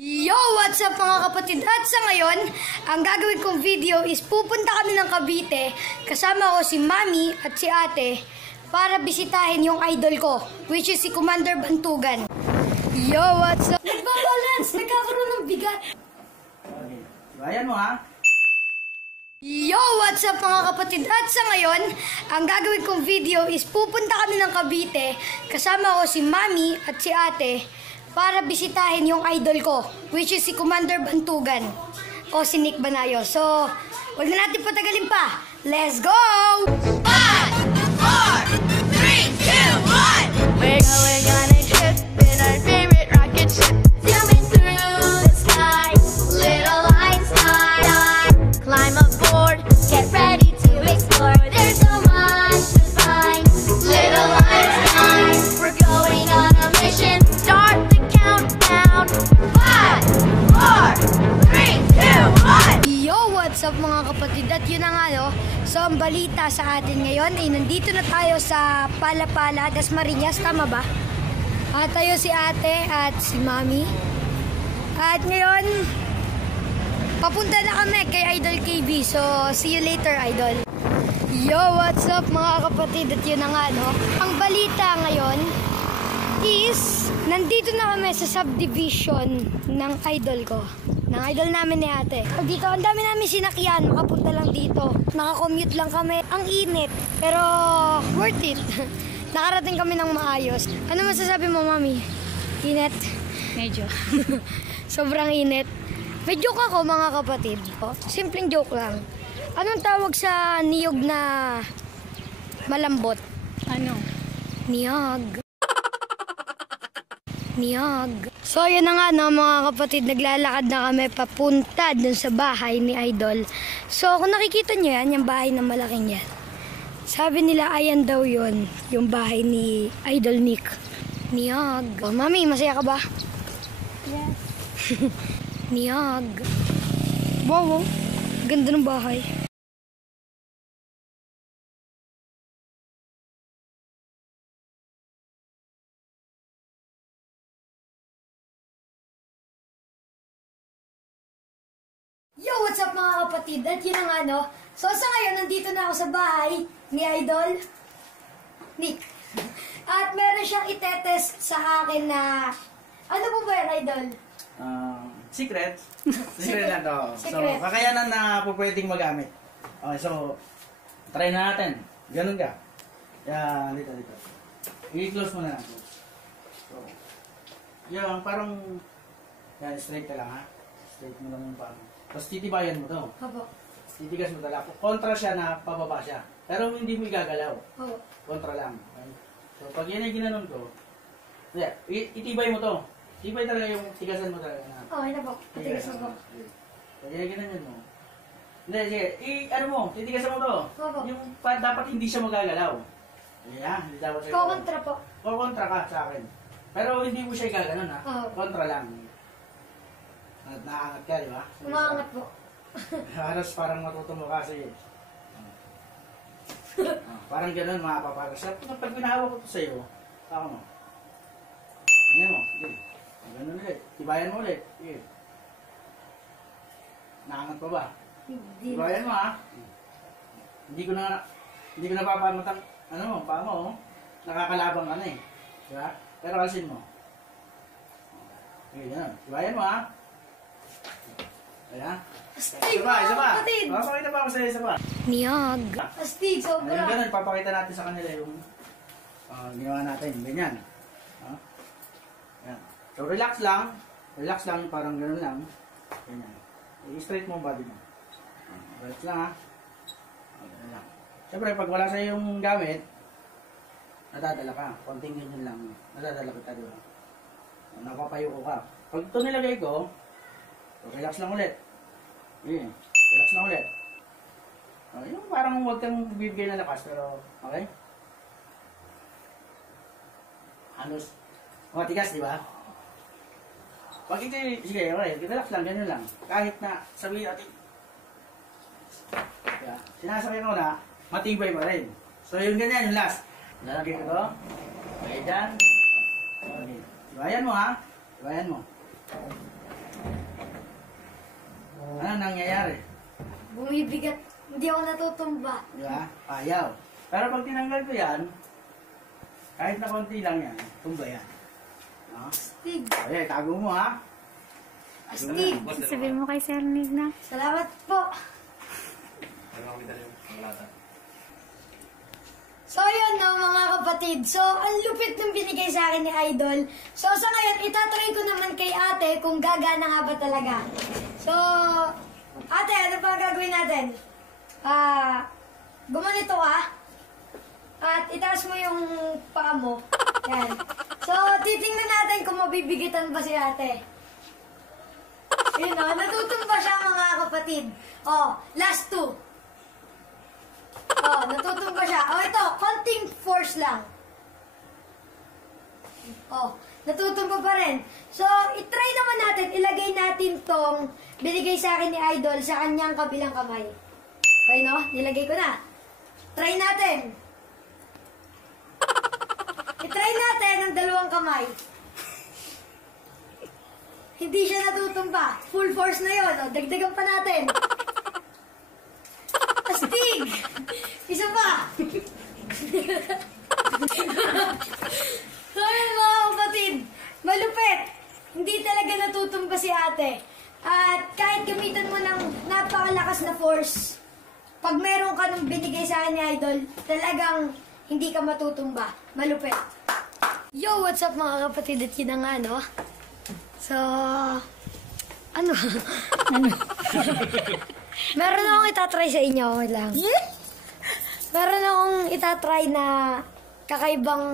Yo! What's up mga kapatid? At sa ngayon, ang gagawin kong video is pupunta kami ng Cavite kasama ko si Mami at si Ate para bisitahin yung idol ko, which is si Commander Bantugan. Yo! What's up? Nagbabalance! Nagkakaroon ng bigat! Okay. Bayan mo ha? Yo! What's up mga kapatid? At sa ngayon, ang gagawin kong video is pupunta kami ng Cavite kasama ko si Mami at si Ate para bisitahin yung idol ko, which is si Commander Bantugan o si Nick Banayo. So, huwag na natin patagalin pa. Let's go! 5, 4, 3, 2, 1. We're going on a trip in our favorite rocket ship, zooming through the sky. Little Einstein, climb aboard, get ready to explore. There's so much to find. Little Einstein, we're going on a mission. Start the countdown. 5, 4, 3, 2, 1. Yo! What's up mga kapatid? At yun na nga no, so ang balita sa atin ngayon ay nandito na tayo sa Palapala, Dasmariñas, tama ba? At tayo si Ate at si Mami. At ngayon, papunta na kami kay Idol KB. So, see you later, Idol. Yo! What's up mga kapatid? At yun na nga no, ang balita ngayon is nandito na kami sa subdivision ng idol ko. Ng idol namin ni Ate. Dito, ang dami namin sinakyan. Makapunta lang dito. Nakakommute lang kami. Ang init. Pero, worth it. Nakarating kami ng maayos. Ano masasabi mo, Mami? Init? Medyo. Sobrang init. May joke ako, mga kapatid. Simpleng joke lang. Anong tawag sa niyog na malambot? Ano? Niyog. Niyog. So, yun na nga no, mga kapatid, naglalakad na kami papunta dun sa bahay ni Idol. So, kung nakikita nyo yan, yung bahay na malaking yan. Sabi nila, ayan daw yun, yung bahay ni Idol Nick. Niyog. Oh, Mami, masaya ka ba? Yes. Niyog. Wow, ganda ng bahay. Yo, what's up mga kapatid? At yun ang ano. So sa ngayon, nandito na ako sa bahay ni Idol Nick. At meron siyang itetest sa akin na, ano po ba yan, Idol? Secret. Secret lang to. Secret. So, kakayanan na po pwedeng magamit. Okay, so, try na natin. Ganun ka. Yan, dito. I-close mo na natin. So, yan, parang, yan, straight ka lang ha. Straight mo lang yung paa mo. Tapos titibayan mo to. Opo. Titigas mo talaga. Kontra siya na pababa siya. Pero hindi mo igagalaw. Opo. Kontra lang. Okay? So, pag yan ay ginanon ko, yeah, itibay mo to. Tibay talaga yung tigasan mo talaga. Okay na po. Patigas mo po. Pag yan ay ginanon mo. Hindi, sige. Ano mo, titigasan mo to. Opo. Yung dapat hindi siya magagalaw. Yeah, hindi dapat siya. Kukontra po. Kukontra ka sa akin. Pero hindi mo siya igaganon ha. Oo. Kontra lang. At nakaangat ka, di ba? Umaangat po. Halos parang matuto mo kasi. Parang gano'n mga paparas. Pag pinahawak ko ito sa'yo, ako mo. Ganyan mo. Sige. Ganun ulit. Tibayan mo ulit. Sige. Naangat pa ba? Hindi. Tibayan mo ha. Hindi ko na papamatang, ano mo, paa mo. Nakakalabang ka na eh. Diba? Pero kalsin mo. Sige, ganun. Tibayan mo ha. Ayan. Astig Isa pa. kapatid. Papakita pa ako sa'yo, isa pa. Niyog. Astig, Ayun, sobra. ganun, papakita natin sa kanila yung ginawa natin. Ganyan. Ayan. So, relax lang. Relax lang, parang gano'n lang. Ganyan. I-straight mo ang body mo. Relax lang ha. Ganyan lang. Siyempre, pag wala sa'yo yung gamit, nadadala ka. Konting ganyan lang. Nadadala kita, di ba? Napapayo ko ka. Pag ito nilagay ko, so, relax lang ulit. Yeah. Relax lang ulit. Yung parang huwag kang bibigay na lakas, pero okay? Halos matigas, di ba? Pag ito, sige, okay, relax lang, ganyan lang. Kahit na sabihin natin, yeah, sinasakyan ko na, matibay pa rin. So yung ganyan, yung last. Lalagay ko to. Okay, dyan. Okay. Ibayan mo ha. Ibayan mo. nangyayari. Bumibigat. Hindi ako natutumba. Di ba? Payaw. Pero pag tinanggal ko yan, kahit na konti lang yan, tumba yan. No? Astig. Okay, tago mo ha. Tago Astig. mo. Sabihin mo kay Sir Nick na. Salamat po. So yun no mga kapatid. So ang lupit ng binigay sa akin ni Idol. So sa ngayon itatry ko naman kay ate kung gagana nga ba talaga. So ate ano pa gagawin natin? Gumanito ka. At itaas mo yung paa mo. Yan. So titingnan natin kung mabibigitan ba si ate. Yun o, natutumba siya mga kapatid. Oh, last two. Oh, natutumba siya. Oh, ito, konting force lang. Oh, natutumba pa rin. So, itry naman natin, ilagay natin tong binigay sa akin ni Idol sa kanyang kabilang kamay. Okay, no? Nilagay ko na. Try natin. I-try natin ang dalawang kamay. Hindi siya natutumba. Full force na yun. Oh, dagdagan pa natin. Astig! Isa pa! So yun mga kapatid, malupit! Hindi talaga natutumba si ate. At kahit gamitan mo ng napakalakas na force, pag meron ka nung binigay sa akin ni Idol, talagang hindi ka matutumba. Malupit. Yo, what's up mga kapatid? At yun na nga, no? So, ano? Meron akong itatry sa inyo, wait lang. Meron akong itatry na kakaibang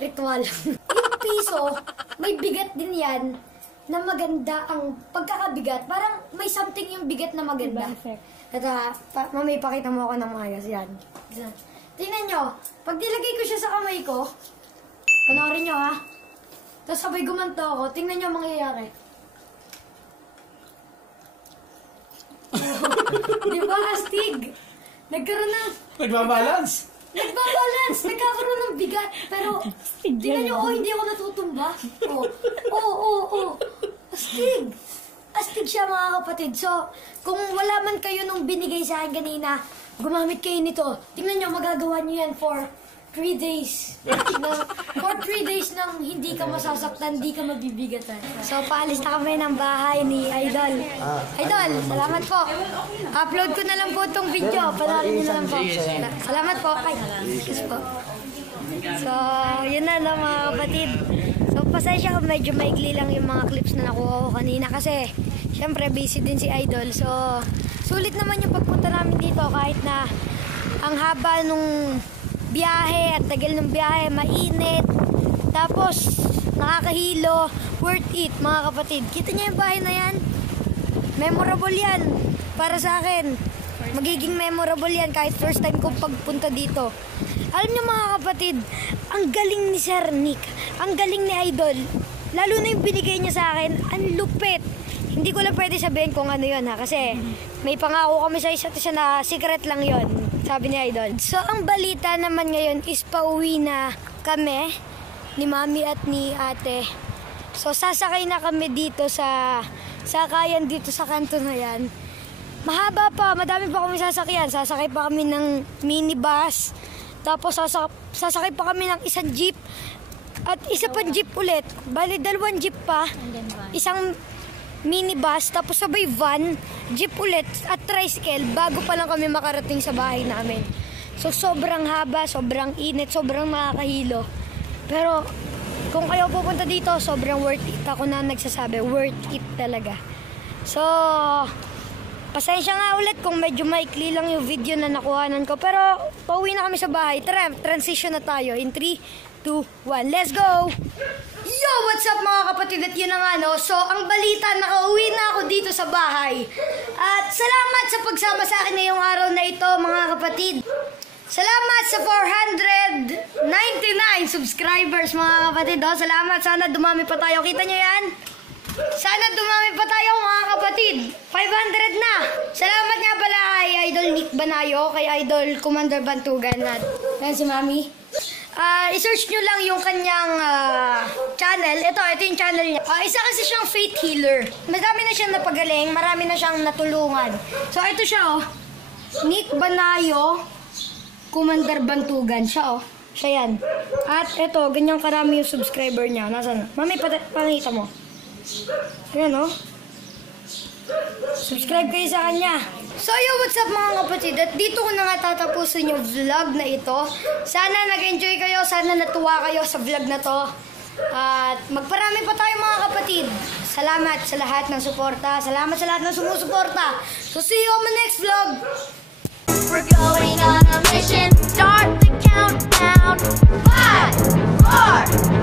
ritual. Yung piso, may bigat din yan na maganda ang pagkakabigat. Parang may something yung bigat na maganda. Ito, mamay pakita mo ako ng maayos yan. Tingnan nyo, pag nilagay ko siya sa kamay ko, panoorin nyo ha. Tapos sabay gumanto ako, tingnan nyo ang mangyayari. Di ba, astig? Nagkaroon ng... Nagbabalance! Nagbabalance! Nagkakaroon ng bigat. Pero, tingnan nyo, oh, hindi ako natutumba. Oh. Astig! Astig siya mga kapatid. So, kung wala man kayo nung binigay sa akin kanina, gumamit kayo nito. Tingnan nyo, magagawa nyo yan for 3 days. For 3 days nang hindi ka masasaktan, hindi ka mabibigatan. So, paalis na kami ng bahay ni Idol. Idol, salamat po. Upload ko na lang po itong video. Panoorin nyo na lang po. Salamat po. Ay, excuse po. So, yun na no, mga kapatid. So, pasensya kung medyo maigli lang yung mga clips na nakuha ko kanina kasi syempre busy din si Idol. So, sulit naman yung pagpunta namin dito kahit na ang haba nung biyahe at tagal ng biyahe, mainit. Tapos, nakakahilo, worth it mga kapatid. Kita niyo yung bahay na yan? Memorable yan. Para sa akin, magiging memorable yan kahit first time ko pagpunta dito. Alam niyo mga kapatid, ang galing ni Sir Nick, ang galing ni Idol. Lalo na yung binigay niya sa akin, ang lupit. Hindi ko lang pwede sabihin kung ano yun ha, kasi may pangako kami sa isa't isa na secret lang yun, sabi ni Idol. So ang balita naman ngayon is pauwi na kami, ni Mami at ni Ate. So sasakay na kami dito sa sakayan dito sa kanto na yan. Mahaba pa, madami pa kami sasakyan. Sasakay pa kami ng minibus. Tapos sasakay pa kami ng isang jeep. At isa pa jeep ulit. Bali, 2 jeep pa. Isang minibus, tapos sabay van, jeep ulit, at tricycle bago pa lang kami makarating sa bahay namin. So sobrang haba, sobrang init, sobrang nakakahilo. Pero kung kayo pupunta dito, sobrang worth it. Ako na nagsasabi, worth it talaga. So, pasensya nga ulit kung medyo maikli lang yung video na nakuhanan ko. Pero pauwi na kami sa bahay. Tara, transition na tayo in 3, 2, 1, let's go! Yo, what's up mga kapatid? At yun na nga, no? So, ang balita, nakauwi na ako dito sa bahay. At salamat sa pagsama sa akin ngayong araw na ito, mga kapatid. Salamat sa 499 subscribers, mga kapatid. Oh, salamat. Sana dumami pa tayo. Kita nyo yan? Sana dumami pa tayo, mga kapatid. 500 na. Salamat nga pala kay Idol Nick Banayo, kay Idol Commander Bantugan. At yan si Mami. I-search nyo lang yung kanyang channel. Ito yung channel niya. Isa kasi siyang faith healer. Madami na siyang napagaling, marami na siyang natulungan. So, ito siya, oh. Nick Banayo, Commander Bantugan. Siya, oh. Siya yan. At ito, ganyan karami yung subscriber niya. Nasaan? Mami, pangita mo. Ayan, oh. Subscribe kayo sa kanya. So, yo, what's up mga kapatid? At dito ko na nga tatapusin yung vlog na ito. Sana nag-enjoy kayo. Sana natuwa kayo sa vlog na to. At magparami pa tayo mga kapatid. Salamat sa lahat ng suporta. Salamat sa lahat ng sumusuporta. So, see you on my next vlog. We're going on a mission. Start the countdown. 5, 4,